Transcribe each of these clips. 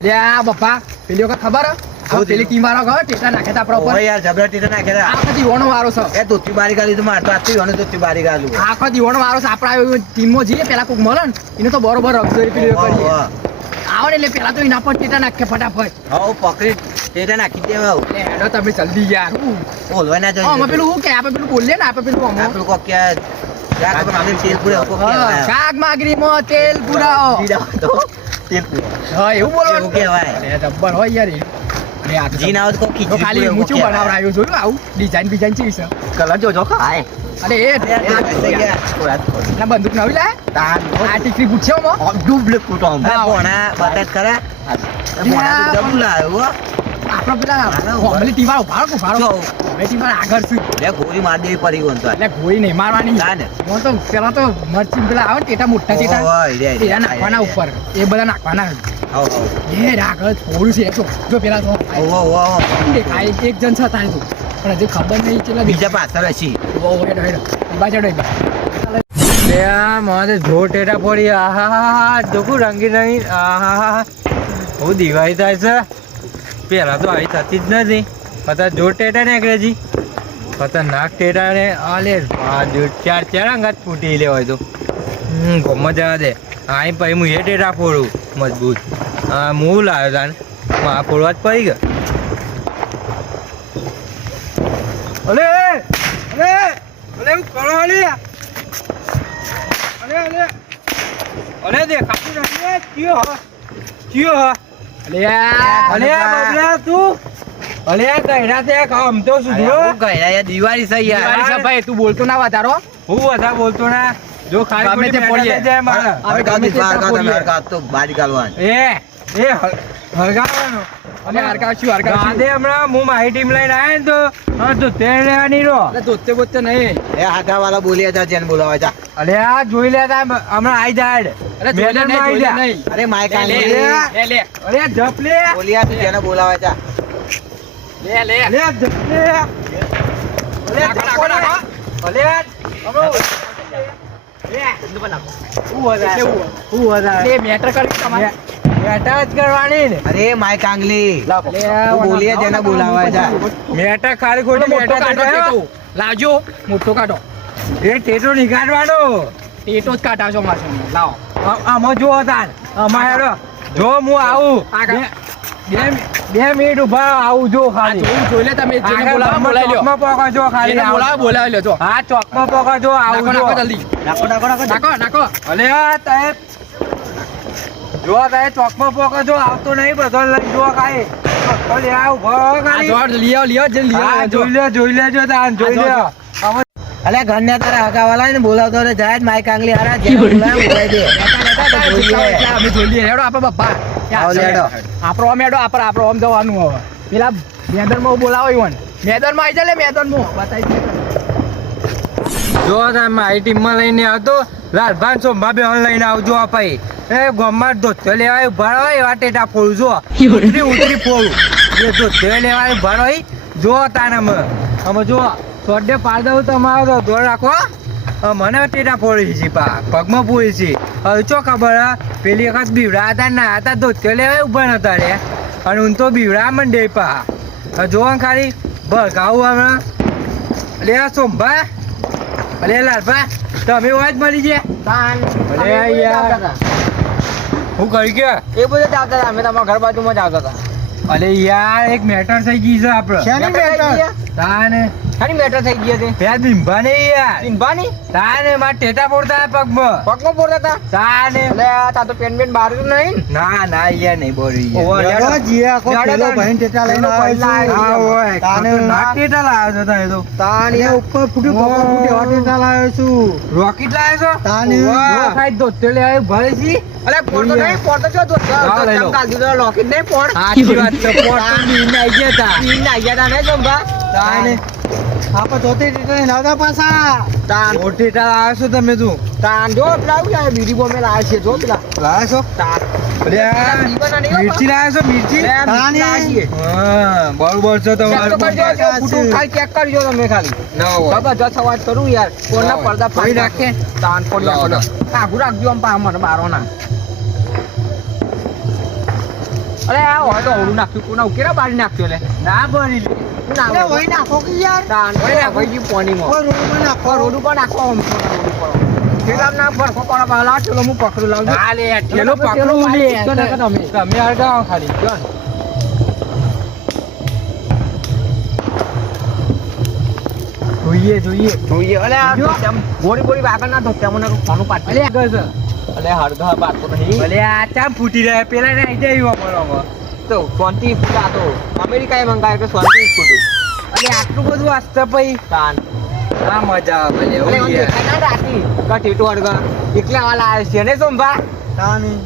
લ્યા બાપા પેલી વખત ખબર હે પેલી ટીમ વાળો ગયો ટેટા નાખે તા આપણા ઉપર યાર જબરા ટીટા નાખે આખો દીવાનો વારો છે એ દોતી બારી ગાલી તો મારતો આથી ઓને દોતી બારી ગાલું આખો દીવાનો વારો છે આપણા ટીમમાં જઈએ પેલા કોક મળે ને એને તો બરોબર અક્ષરી પેલી કરીએ આવડે એટલે પેલા તો એના પર ટેટા નાખે ફટાફટ હા પકડી ટેટા નાખી દેવા લે હેડો તમે જલ્દી યાર બોલવા ના જોઈએ અમે પેલું હું કે આપણે પેલું બોલીએ ને આપણે પેલું અમે પેલું કોક કે યાર તો મને તેલ પૂરે કોક કે શાક માગરીમાં તેલ પુરાવો તેલ પૂરે હા એવું બોલો એવું કહેવાય લે જબ્બર હોય યાર અરે આ જી ના તો ખીચડી ખાલી ઊંચું બનાવરાયું જોયું આવું ડિઝાઇન ચી છે કલર જોજો ખાય અરે એ ના બંદૂક નવી લાય આ ટીકરી પૂછ્યો મો ડુબ્લિક કુટુંબ ભોણા બતાત કરે ભોણા તો ડબલ લાવ્યો આપણો પેલા ફોર્મલી ટીમ વાળો ભાડો હવે ટીમ વાળા આગળ છું લે ગોળી માર દેવી પડી ગયો તો એટલે ગોળી નહીં મારવાની હું તો પેલા તો મરચી પેલા આવે ટેટા મોટા ટેટા એ નાખવાના ઉપર એ બધા નાખવાના એ આગળ થોડું છે જો પેલા તો દેખાય એક જણ છે તારે તું પણ હજી ખબર નહીં છે બીજા પાછળ હશી હેડો બાજુ મારે જો ટેટા પડી આહા જોકું રંગી રંગી આહા બહુ દિવાળી થાય છે પેલા તો આવી થતી જ નથી પતા જો ટેટા ને અંગ્રેજી ખતરનાક ટેટા ને આલે ચાર અંગાત ફૂટી લેવાય તો ગમત જવા દે અહીં પછી હું એ ટેટા ફોડું મજબૂત હા હું લાવ્યો તાન માં ફોડવા જ પડી ગયો અલે અલે અલે હું કરો અલે અલે અલે અલે દેખાતું નથી કયો કયો અલે અલે બબલા તું અલે કઈરા તે કામ તો સુધરો કઈરા યાર દિવાળી છે યાર દિવાળી છે ભાઈ તું બોલતો ના વધારો હું વધારે બોલતો ના જો ખાલી તે પડીએ જાય મારા હવે ગાડી બાર કા તો બારી ગાલવાન એ હરગાવાનો અમે હરગાવ દે હમણાં હું મારી ટીમ લઈને આયા ને તો હા તો તે લેવાની રો એટલે દોતે બોતે નહીં એ હાથા વાળા બોલ્યા તા જેન બોલાવા જા અલે આ જોઈ લેતા હમણાં આઈ જાય અરે મેદાન માં આઈ જા અરે માઈક આ લે લે અરે જપ લે બોલ્યા તું જેને બોલાવા જા લે જપ લે અલે નાખો અલે અરે માઈક આંગલી બોલીએ જેને બોલાવા જા મેટર ખાલી ખોટી લાવજો મોટો કાઢો એ ટેટો નીકાળવાનો ટેટો જ કાઢાવજો મારશો લાવો આમાં જો તાન અમારો જો હું આવું બે મિનિટ ઉભા આવું જો ખાલી જોઈ લે તમે જેને બોલાવો બોલાવી લ્યો ચોકમાં પોકો જો ખાલી જેને બોલાવી લ્યો જો હા ચોકમાં પોકો જો આવું જો જલ્દી નાખો અલે આ તાય જો તાય ચોકમાં પોકો જો આવતો નહીં બધો લઈ જો કાઈ અલે આ ઉભો ખાલી જો લિયો જે લિયો જોઈ લેજો તાન જોઈ લ્યો અલે ઘરને તારા હકાવાલા ને બોલાવતો રે જાય માઈક આંગલી હારા જે બોલાવ બોલાવી દે અમે જોઈ લે હેડો આપણે બાપા આપણો મેડો આપણો આમ જવાનું હવે પેલા મેદાનમાં બોલાવો ઈવન મેદાનમાં આવી જાય મેદાનમાં બતાવી જો તમે મારી ટીમમાં લઈને આવતો લાલભાન સોમભા બે લઈને આવજો અપાઈ એ ગોમમાં ધોતો લેવાય ઉભા હોય એવા ટેટા ફોડું જો ઉતરી ફોડું એ ધોતો લેવાય ઉભા હોય જો તાને અમે જો સોડે પાડ દઉં તમારો તો દોડ રાખો મને ટેટા ફોડી છે પગમાં પૂરી છે હવે ચો ખબર પેલી વખત બીવડા હતા ના હતા ધોત્યો લેવાય ઉભા નતા રે અને હું તો બીવડા મંડે પા જોવા ખાલી ભરગાવું હમણાં અલે સોમભા અલે લાલભા તમે વાત મળી છે અલે યાર હું કરી ગયા એ બધું જ આવતા હતા અમે તમારા ઘર બાજુમાં જ આવતા હતા અલે યાર એક મેટર થઈ ગઈ છે આપડે શેની મેટર તાને ખાલી મેટર થઈ ગઈ હતી બે બિંબા ને યાર બિંબા ની તાને માં ટેટા ફોડતા પગમાં ફોડતા હતા તાને એટલે તા તો પેન બહાર નહીં ના યાર નહીં બોરી યાર જીયા કો પેલો બહેન ટેટા લઈને આવ્યો હા ઓય તાને ના ટેટા લાવ્યો તો એ તો તાને ઉપર ફૂટી ટેટા લાવ્યો છું રોકેટ લાવ્યો છો તાને ખાઈ દોતે લે આવ્યો ભલે છી અલે પોડતો નહીં પોડતો જો દોતે કાલ દીધો રોકેટ નહીં પોડ સાચી વાત છે પોડ તો નીને આવી ગયા તા ને જંબા તાને આપા ધોતી ટેટા લાવતા પાછા તાન ટેટા લાવ્યો છો તમે તું તાન જો લાવ્યો યાર બીડી બોમે લાવ્યો છે જો પેલા લાવ્યો છો તાન મિર્ચી લાવ્યો છો મિર્ચી તાને હા બરોબર છે તમારું ફોટો ખાલી ચેક કરજો તમે ખાલી ના હોય જબરજસ્ત અવાજ કરું યાર કોના પડદા ફાડી નાખે તાન ફોડી નાખો આગુ રાખજો આમ પા મને બારો ના અરે આ હોય તો ઓળું નાખ્યું કોના ઉકેરા બારી નાખ્યો લે ના ભરી લે ના અરે વહી નાખો કે યાર ભાઈ પાણીમાં કોઈ રોડમાં નાખો રોડ ઉપર નાખો આમ રોડ ઉપર ઠેલા ના ભરખો કોણ બાલા ઠેલો હું પકડું લાવજો ના લે ઠેલો પકડું લે તમે અડગાવ ખાલી જો જોઈએ અલે આ બોરી વાગર ના ધોત્યા મને ફોન પાટ અલે આગળ છે અલે હરગા પાટતો નહીં ભલે આ ચા ફૂટી રહ્યા પેલા ને આઈ જાય બરોબર તો શાંતિ ફૂટા તો અમેરિકાએ મંગાવ્યો કે શાંતિ ફૂટું અલે આટલું બધું વાસ્તા પઈ તાન આ મજા આવે લે અલે ઓય કના રાતી કટીટો હરગા એકલા વાલા આવે છે ને સોમભા તાની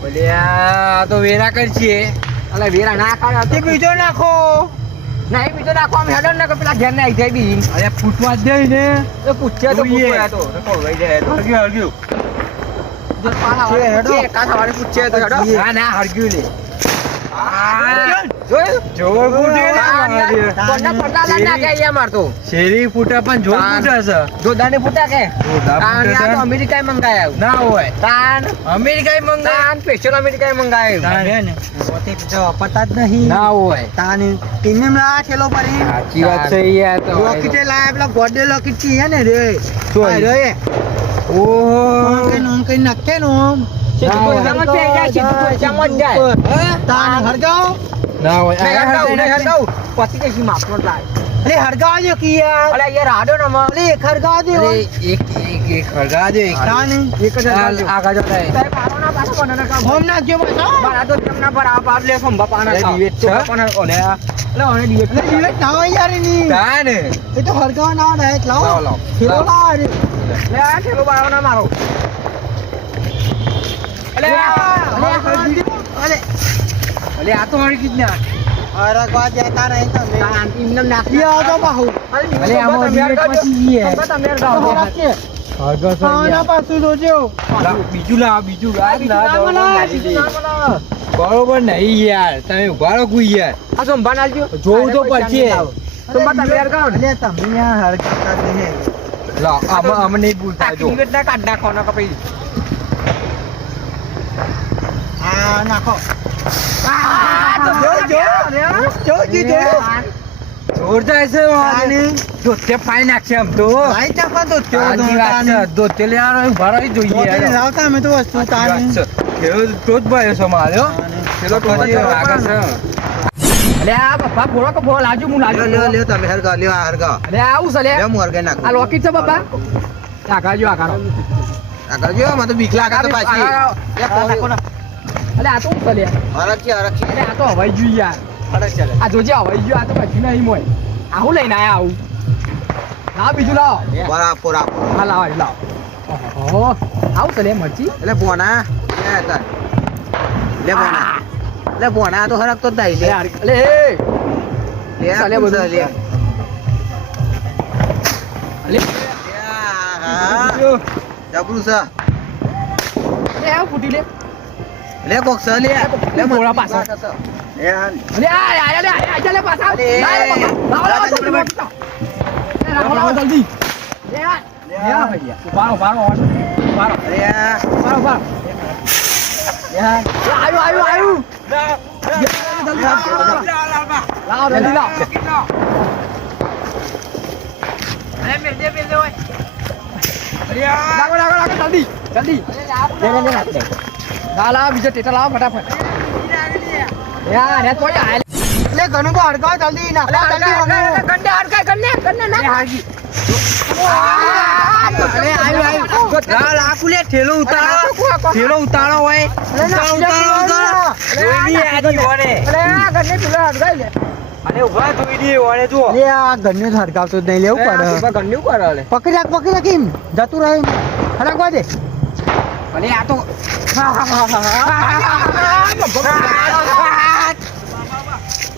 ભલે આ તો વેરા કરશીએ અલે વેરા ના ખાય તે બીજો નાખો નહીં બીજો નાખો આમ હેડર ના પેલા ઘેર ને આવી જાય બી અરે ફૂટવા જ દઈ ને તો પૂછ્યા તો પૂછ્યા તો વઈ જાય તો હરગ્યું જો પાલા છે, હેડો. વાળે કાઠા વાળે પૂછ્યા તો હેડો ના ના હરગ્યું લે જોયું જોર ફૂટે કોના પડદા લા ના કે અહીંયા મારતો શેરી ફૂટા પણ જોર ફૂટા છે જોદાને ફૂટા કે જોરદાર તાન ફૂટે આ તો છે. અમેરિકાએ મંગાયા ના હોય તાન અમેરિકાએ મંગાય તાન સ્પેશિયલ અમેરિકાએ મંગાયા ને પોતે જો પતા જ નહીં ના હોય તાની પ્રીમિયમ લા ઠેલો પડી સાચી વાત છે યાર તો લોકેટે લાયા પેલા ગોડે લોકેટ છે ને રે શું આ આવ્યું? રે ઓહો નોમ કઈ નખે નો સીધું પૈસામાં જ થઈ જાય, સીધું પૈસામાં જ જાય. તાન હરગાવ ના હોય નહીં હરગાવ પછી કઈ માપનો જ લાય અરે હરગાવ જો કિયા અલે યાર આડો ને માં અરે એક હરગાવ દે અરે એક હરગા દે તાન એક જ આગા જો થાય તારે પારો ના પાછો કોને કામ હોમ નાખજો બસ મારા તો તેમના પર આ પાપ લે સંભા પાના અરે ખાવ. દિવેટ તો છે? પાના ઓલે આ લે ઓને દિવેટ એટલે જીવેટ ના હોય યાર એની તાન એ તો હરગાવ ના ડાયરેક્ટ લાવો લાવો, ખેલો લાવો. લાવો અરે લે આ ઠેલો બાળો ના મારો અલે અલે આ તો મારી કિડના હરગવા જતા નહીં તમે તાન ઇન્નમ નાખી યા તો બાહુ અલે આમાં દિવેટ પછી ઈએ તમે ગાવ રાખીએ હરગા આના પાછું જોજો બીજું લાવ બીજું બરોબર નહીં યાર તમે ઉભા રહો કોઈ યાર આ સંભા નાલજો જોવું તો પડશે. સંભા તમે યાર ગાવ ને અલે તમે યાર હરગતા જ નહીં લા આમ નહીં ભૂલતા જો દિવેટ ના કાઢ નાખો ના કપઈ આ નાખો જોરદાર છે તો તે પાઈ નાખશે આમ તો પાઈ નાખવા તો સાચી વાત છે. દોતે લે યાર ઉભા રહી જોઈએ લાવતા અમે તો વસ્તુ તાની તો જ ભાઈ છે માર્યો પેલો તો આગળ છે અલે આ બાપા બોળો કે બોળો લાજો હું લાજો લ્યો તમે હરગા લ્યો આ હરગા અલે આવું છે લે લ્યો હું હરગા નાખું આ લોકેટ છે બાપા આગળ જો આગળ આગળ જો મને તો બીક લાગે તો પાછી અલે આ તો શું લે હરક અલે આ તો હવાઈ ગયું યાર આ જોજે હવાઈ ગયું આ તો કશું નહીં મોય આવું લઈને આયા આવું લાવ બીજું લાવ બરાબર હા લાવ લાવ ઓહો આવું છે લે મરચી એટલે બોના લે બોના તો હરક તો દઈ લે અલે લે ચાલે આ બધું. બધું લે અલે જબરું છે અલે આવું ફૂટી લે લે કોક છે લે લે મોળા પાછા લે અલે આ લે પાછા લાવ જલ્દી લે ભૈયા ઉભારો અરે આવ્યું લાવ જલ્દી લાવ લાગો જલ્દી લા બીજો ટેટા લાવો ફટાફટ યાર રે તો યાર લે ઘણું તો હડકા જલ્દી નાખો જલ્દી ગંડે હડકાય ગન્ને ના અરે આયુ લાકુ લે ઠેલો ઉતારો હોય ઉતારો જોઈની આજી વણે અરે આ ગન્ને પેલો હડકાય લે અરે ઉભા જોઈની વણે જો લે આ ગન્ને હડકાવતો જ નહીં લેવું પડે ગન્ને કરે લે પકડી રાખ કેમ જતું રહે હડકવા દે અરે આ તો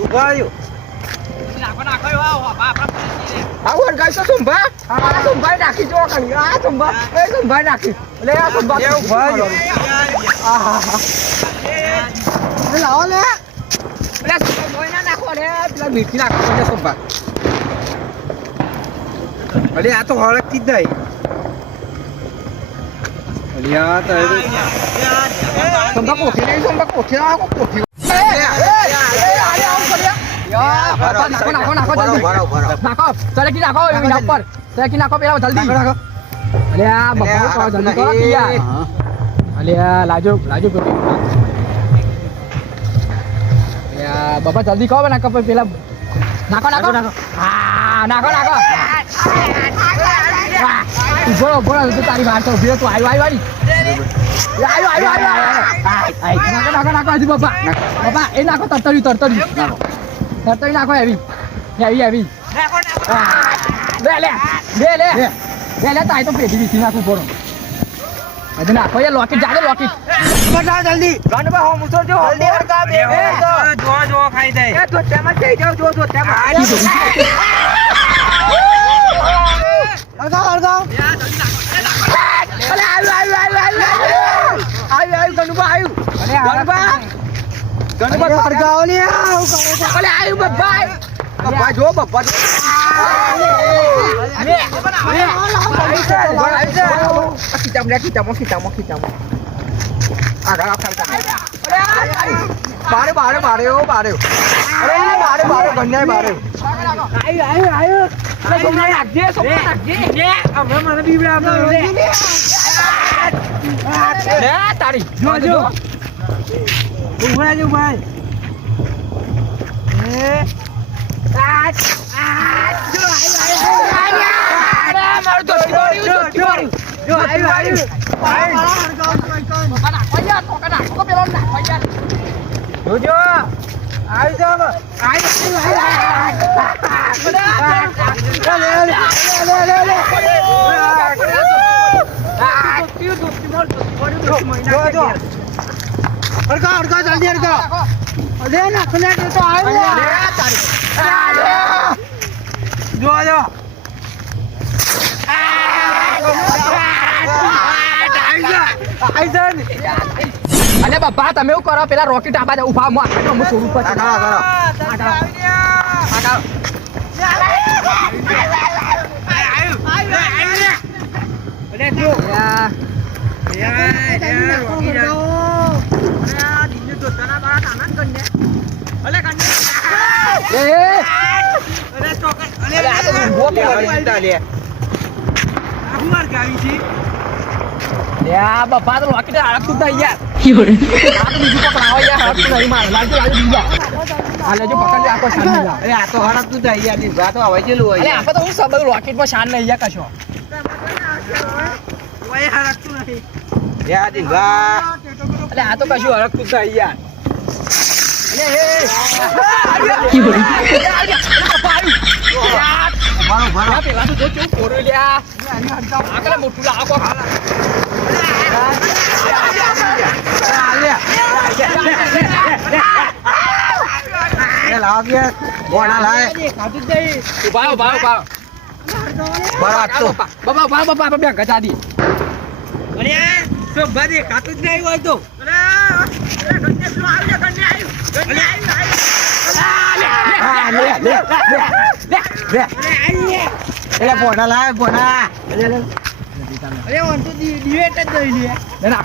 ઉભા રહ્યો આવું હડકાય તો સંભા આ સંભા નાખી જો ખાલી આ સંભા એ સંભા નાખી લે આ સંભા એ ઉભા રહ્યો લાવો લે પેલા સંભા મોય ના નાખો લે પેલા મીઠી નાખો લે સંભા અરે આ તો હળકતી જ નહીં અરે આ તો સંભા કોઠી નહીં, સંભા કોઠી ના આવો, કોઠી. નાખો જલ્દી. નાખો ચડકી નાખો એના ઉપર. ચડકી નાખો પેલા જલ્દી. અલે આ બપોર જલ્દી કરો યાર. અલે આ લાજો પેટી. બાપા જલ્દી કહો નાખો પેલા. નાખો હા નાખો બોલો તું તારી વાત તો ઉભી તું આવ્યો નાખો હજી બાપા એ નાખો તરતરી નાખો એવી લે તાઈ તો પેટી બીસી નાખું બોલો હજી નાખો એ લોકેટ જાડે લોકેટ જલ્દી ગણબા હો મુસર જો હલ્દી હરકા બે જો ખાઈ દે એ તો તેમાં થઈ જાવ જો તેમાં હરકા અલે આવ્યું ગણબા હરગાઓ લે અલે આવ્યું બબ્બા જો બબ્બા તારી અલે બાપા તમે એવું કરો પેલા રોકેટ આબા ઉભા હું છોડું પછી બાપા તો રોકેટ હડકતું થાય યાર બીજું પકડાવો યાર હડકતું નહીં મારે લાગુ બીજા આ લેજો પકડ લે આખો શાન નહીં અરે આ તો હડકતું થાય યાર ની વાત આવે જેલું હોય અરે આપણે તો હું સબ રોકેટ માં શાન નહીં યાર કશો ઓય હડકતું નહીં યાર દી વા અરે આ તો કશું હડકતું થાય યાર પેલા તો જો કેવું પોરો લ્યા આગળ મોટું લાવો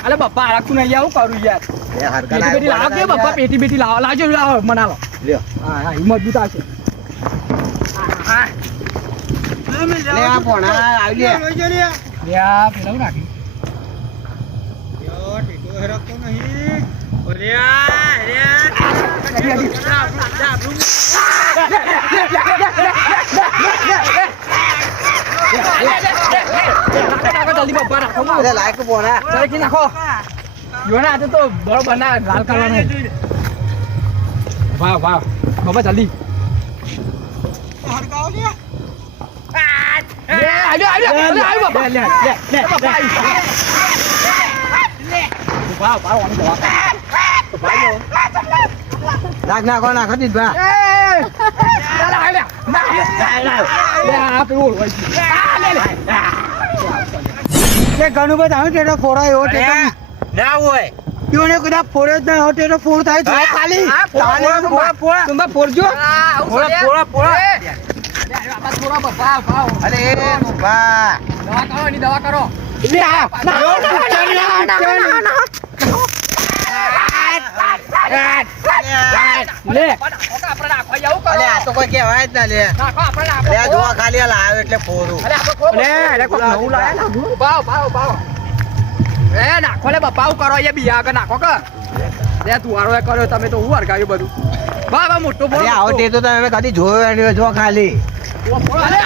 અરે બાપા રાખું નહીં આવું કરું યાર પેટી લાવો કે બાપા પેટી લાવો લાવજો લાવો મના લો હા મજબૂત આવશે પેલા રાખી જલ્દી બાપા રાખો લાયક બોના ચડકી નાખો યોના આજે તો બરોબર ના લાલ કરવાનો વાહ બાબા જલ્દી નાખો દીધા ઘણું બધું આવ્યું તેનો ફોડા એવો ના હોય ને કદાચ ફોડે જ ના હોય તેનો ફોડ થાય ખાલી ફોડજો દવા કરો લે આપણે નાખવા જાવું કરો અલે આ તો કોઈ કહેવાય જ ના લે નાખો આપણે નાખો લે જોવા ખાલી આ લાવ્યો એટલે ફોરું અરે આપણે કોક નવું લાયા ને બાવ એ નાખો લે બપાવ કરો એ બિયા આગળ નાખો કે લે તું આરો કર્યો તમે તો હું હરગાયું બધું બા મોટો બોલ અરે આવો તે તો તમે કદી જોયો નહીં જો ખાલી અરે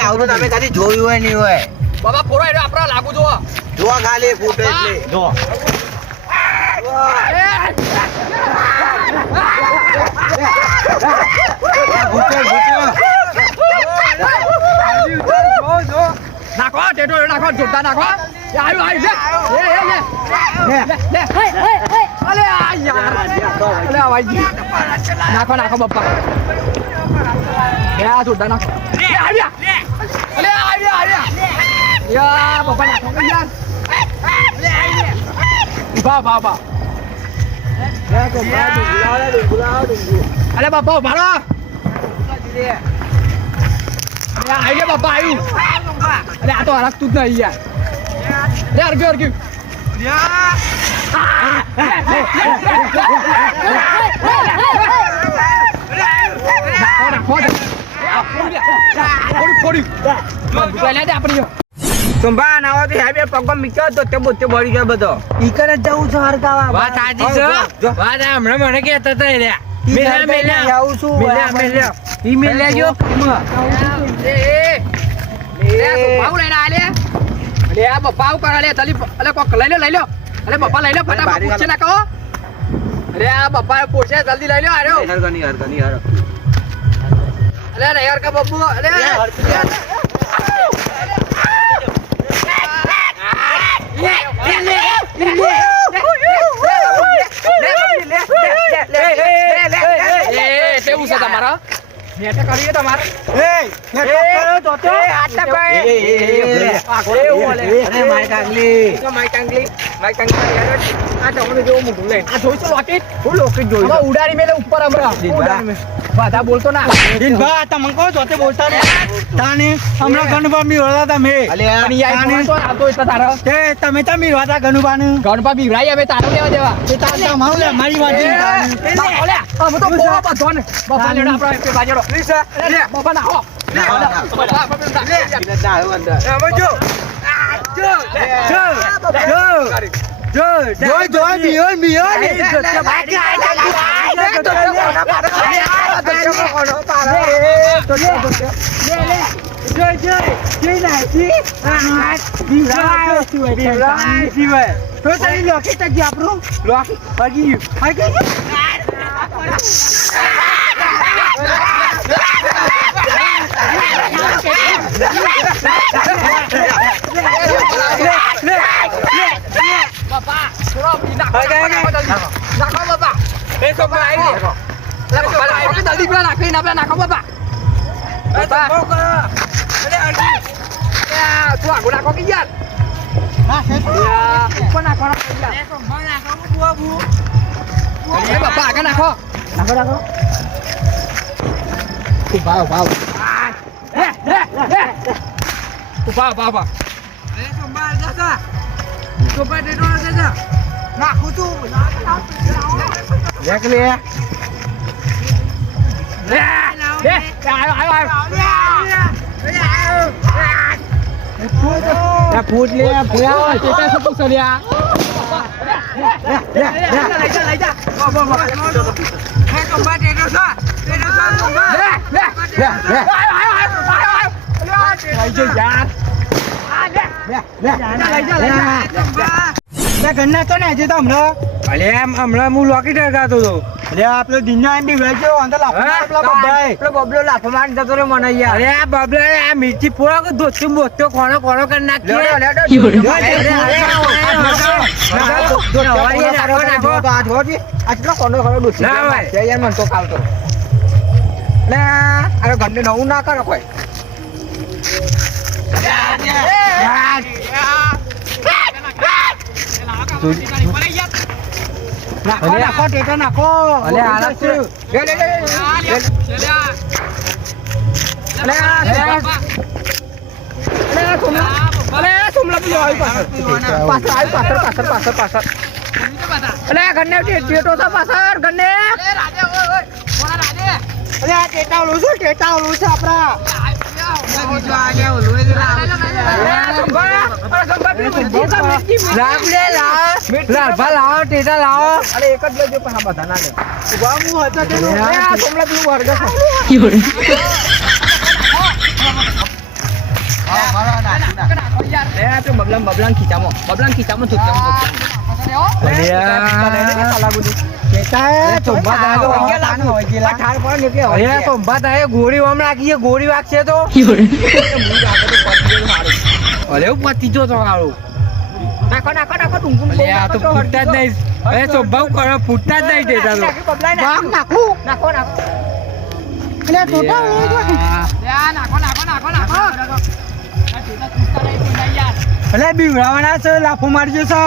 આવું તમે કદી જોયું હોય નહીં હોય બાબા ફોરો એટલે આપણે લાગુ જો જોવા ખાલી ફૂટ એટલે જો નાખો ટેટો નાખો જોરદાર નાખો આવ્યું લે અલે આ યાર અલે આવાજી નાખો બપ્પા યા જોરદાર નાખો આવ્યા યા બપ્પા નાખો યાર બા અલે બાપા ભાડો આઈ લે બાપા આવ્યું અરે આ તો હરકતું જ નહીં યાર લે અરગ્યું સંભા નાવા તો હાઈવે પગમાં મીક્યો તો તે બોતે બળી ગયો બધો ઈકર જ જવું છે હરકાવા વાત સાચી છે વાત હમણાં મને કહેતા હતા રે આવું છું ઈ મેલ્યા જો પાઉ લઈને આ લે આ બપાવ કર લે તલી અલે કોક લઈ લો અલે બપા લઈ લો ફટાફટ પૂછે ના કહો અરે આ બપા પૂછે જલ્દી લઈ લો આર્યો હરગની હર અલે રે યાર કા બબ્બુ અલે કેવું છે તમારા નેટે કરીએ તમારે ઉડાડી મેલે ઉપર હમણાં બધા બોલતો ના હમણાં ગણપા મીરવાતા તમે તમે તો મીરવાતા ગણપાનું ગણપા બીવરાઈ અમે તારો લેવા દેવા મારી વાત ફૂટ લે ઘરના તો ને હજી તો હમણાં અલે હમણાં હું લોકી ડરગાતો હતો અરે આપડે દિનના એમ બી વેચો અંદર બબલો લાફો મારી જતો રે મને યાર અરે આ બબલો આ મિર્ચી પૂરો કે દોસ્તો બોસ્તો કોણો કરી નાખ્યો ઘરને નવું ના કરો કોઈ નાખો ટેટો નાખો અલે આલા લે લે સોમલા પેલો આવ્યો પાછળ. અલે આ ઘરને ટેટો તો પાછળ ઘરને. અરે આ ટેટા ઓલું છે આપડા. લાવો ટેટા લાવો. અરે એક જ લેજો પણ આ બધા ના લે. ઉભા હું હતો તે આ સોમલા પેલું વર્ગ છે. બબલાન ખીચામાં ગોળી આમ રાખીએ ગોળી વાગશે તો અરે પતી જો તો હારું નાખો ટૂંકું આ તો ફૂટતા જ નહીં અરે તો બહુ કરો ફૂટતા જ નહીં ટેટા તો નાખો અલે બીવડાવાના છે લાફો મારજો છો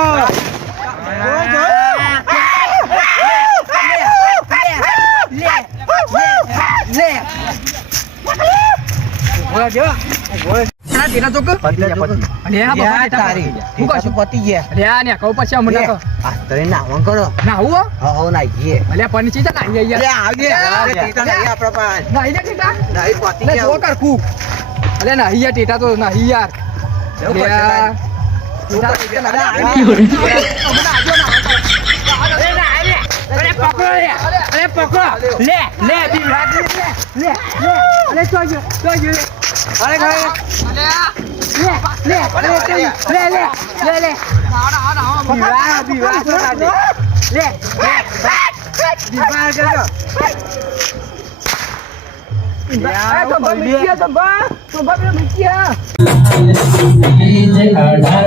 પતી ગયા નાવણ કરો નાહીએ ટેટા તો નાહી યાર પકડો લે DJ Ardha,